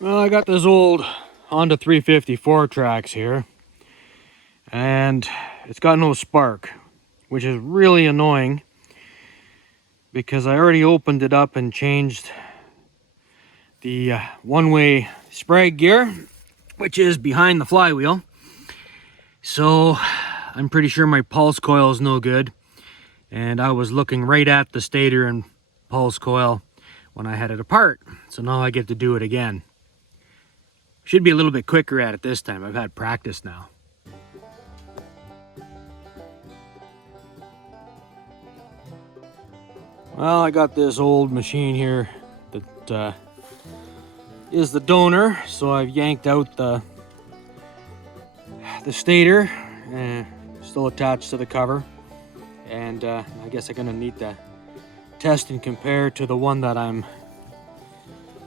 Well, I got this old Honda 350 Fourtrax here, and it's got no spark, which is really annoying because I already opened it up and changed the one-way sprag gear, which is behind the flywheel. So I'm pretty sure my pulse coil is no good, and I was looking right at the stator and pulse coil when I had it apart. So now I get to do it again. Should be a little bit quicker at it this time. I've had practice now. Well, I got this old machine here that is the donor, so I've yanked out the stator, still attached to the cover, and I guess I'm gonna need to test and compare to the one that I'm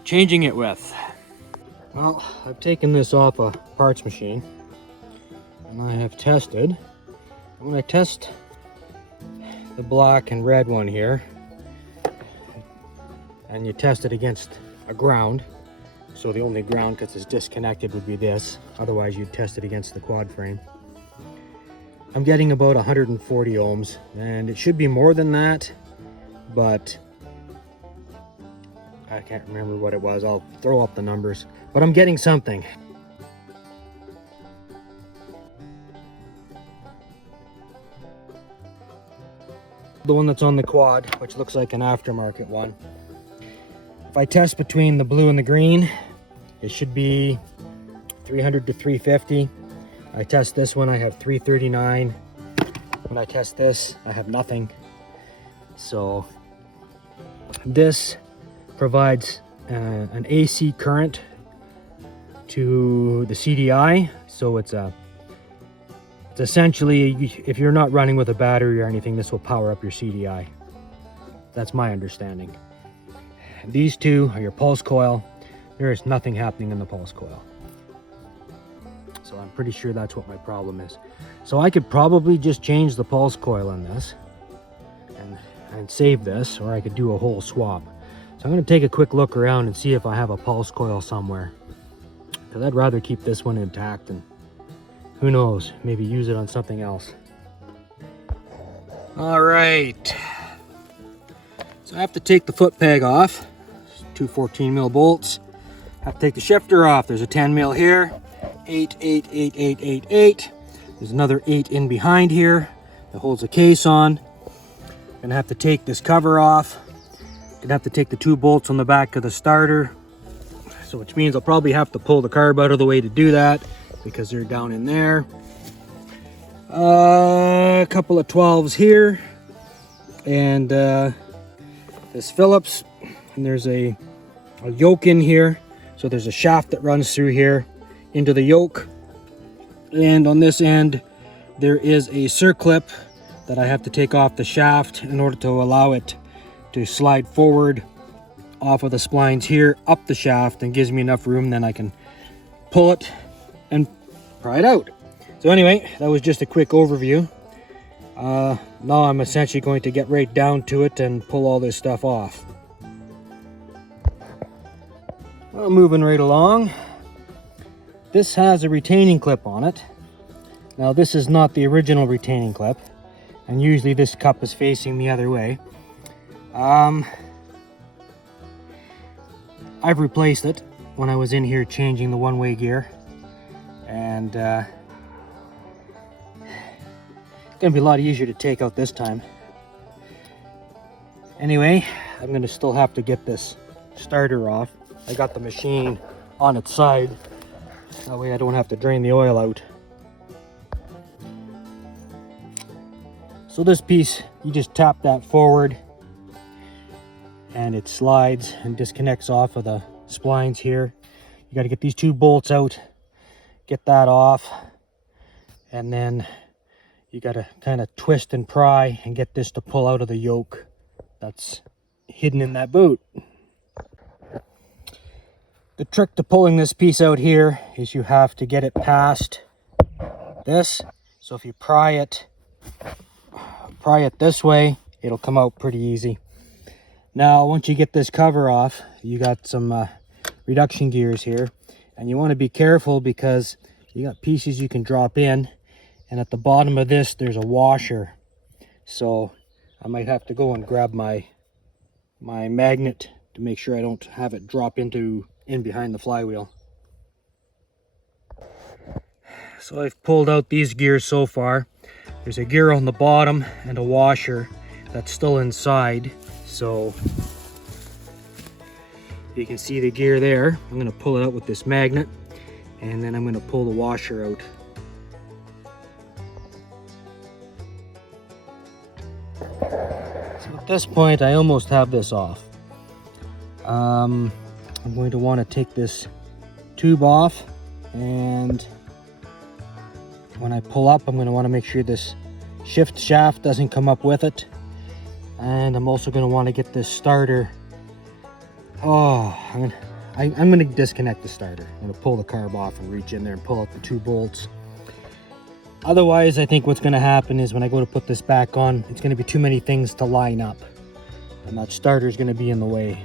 changing it with. Well, I've taken this off a parts machine and I have tested. When I test the black and red one here, and you test it against a ground, so the only ground because it's disconnected would be this, otherwise you'd test it against the quad frame. I'm getting about 140 ohms, and it should be more than that, but I can't remember what it was. I'll throw up the numbers, but I'm getting something. The one that's on the quad, which looks like an aftermarket one. If I test between the blue and the green, it should be 300 to 350. I test this one, I have 339. When I test this, I have nothing. So this provides an AC current to the CDI. So it's essentially, if you're not running with a battery or anything, this will power up your CDI. That's my understanding. These two are your pulse coil. There is nothing happening in the pulse coil. So I'm pretty sure that's what my problem is. So I could probably just change the pulse coil in this and save this, or I could do a whole swap. So I'm going to take a quick look around and see if I have a pulse coil somewhere, because I'd rather keep this one intact and who knows, maybe use it on something else. All right, so I have to take the foot peg off. Two 14 mil bolts. I have to take the shifter off. There's a 10 mil here, 8, 8, 8, 8, 8, 8. There's another 8 in behind here that holds a case on. Gonna have to take this cover off. Gonna have to take the 2 bolts on the back of the starter. So which means I'll probably have to pull the carb out of the way to do that because they're down in there. A couple of 12s here. And this Phillips. And there's a yoke in here. So there's a shaft that runs through here into the yoke. And on this end, there is a circlip that I have to take off the shaft in order to allow it to slide forward off of the splines here up the shaft, and gives me enough room, then I can pull it and pry it out. So anyway, that was just a quick overview. Now I'm essentially going to get right down to it and pull all this stuff off. Well, moving right along. This has a retaining clip on it. Now this is not the original retaining clip, and usually this cup is facing the other way. I've replaced it when I was in here changing the one-way gear, and it's gonna be a lot easier to take out this time. Anyway, I'm gonna still have to get this starter off. I got the machine on its side, that way I don't have to drain the oil out. So this piece, you just tap that forward and it slides and disconnects off of the splines here. You got to get these 2 bolts out, get that off, and then you got to kind of twist and pry and get this to pull out of the yoke that's hidden in that boot. The trick to pulling this piece out here is you have to get it past this. So if you pry it this way, it'll come out pretty easy. Now once you get this cover off, you got some reduction gears here. And you want to be careful because you got pieces you can drop in, and at the bottom of this there's a washer. So I might have to go and grab my magnet to make sure I don't have it drop in behind the flywheel. So I've pulled out these gears so far. There's a gear on the bottom and a washer that's still inside. So you can see the gear there. I'm going to pull it out with this magnet, and then I'm going to pull the washer out. So at this point I almost have this off. I'm going to want to take this tube off, and when I pull up I'm going to want to make sure this shift shaft doesn't come up with it. And I'm also going to want to get this starter. Oh, I'm going to disconnect the starter. I'm going to pull the carb off and reach in there and pull out the 2 bolts. Otherwise, I think what's going to happen is when I go to put this back on, it's going to be too many things to line up, and that starter is going to be in the way.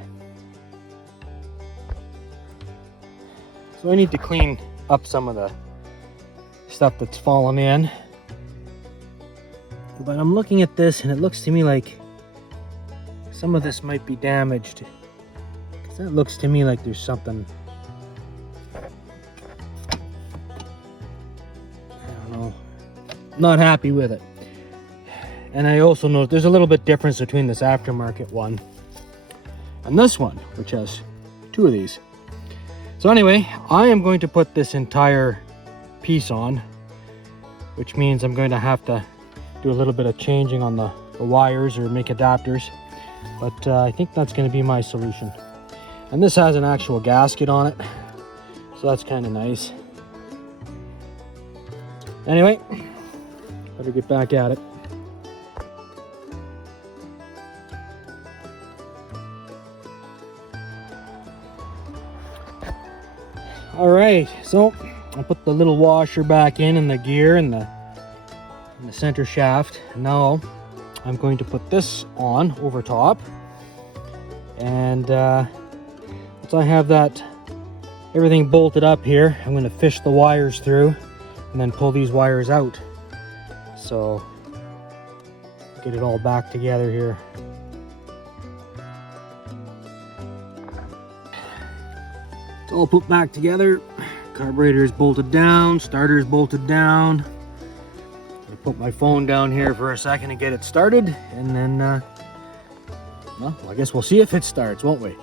So I need to clean up some of the stuff that's fallen in. But I'm looking at this and it looks to me like some of this might be damaged. Because that looks to me like there's something, I don't know, not happy with it. And I also know there's a little bit difference between this aftermarket one and this one, which has 2 of these. So anyway, I am going to put this entire piece on, which means I'm going to have to do a little bit of changing on the wires or make adapters. But I think that's going to be my solution. And this has an actual gasket on it, so that's kind of nice. Anyway, better get back at it. All right, so I'll put the little washer back in the gear and the center shaft. Now I'm going to put this on over top, and once I have that everything bolted up here, I'm going to fish the wires through and then pull these wires out. So get it all back together here. It's all put back together. Carburetor is bolted down, starter is bolted down. I'll put my phone down here for a second and get it started, and then well, I guess we'll see if it starts, won't we?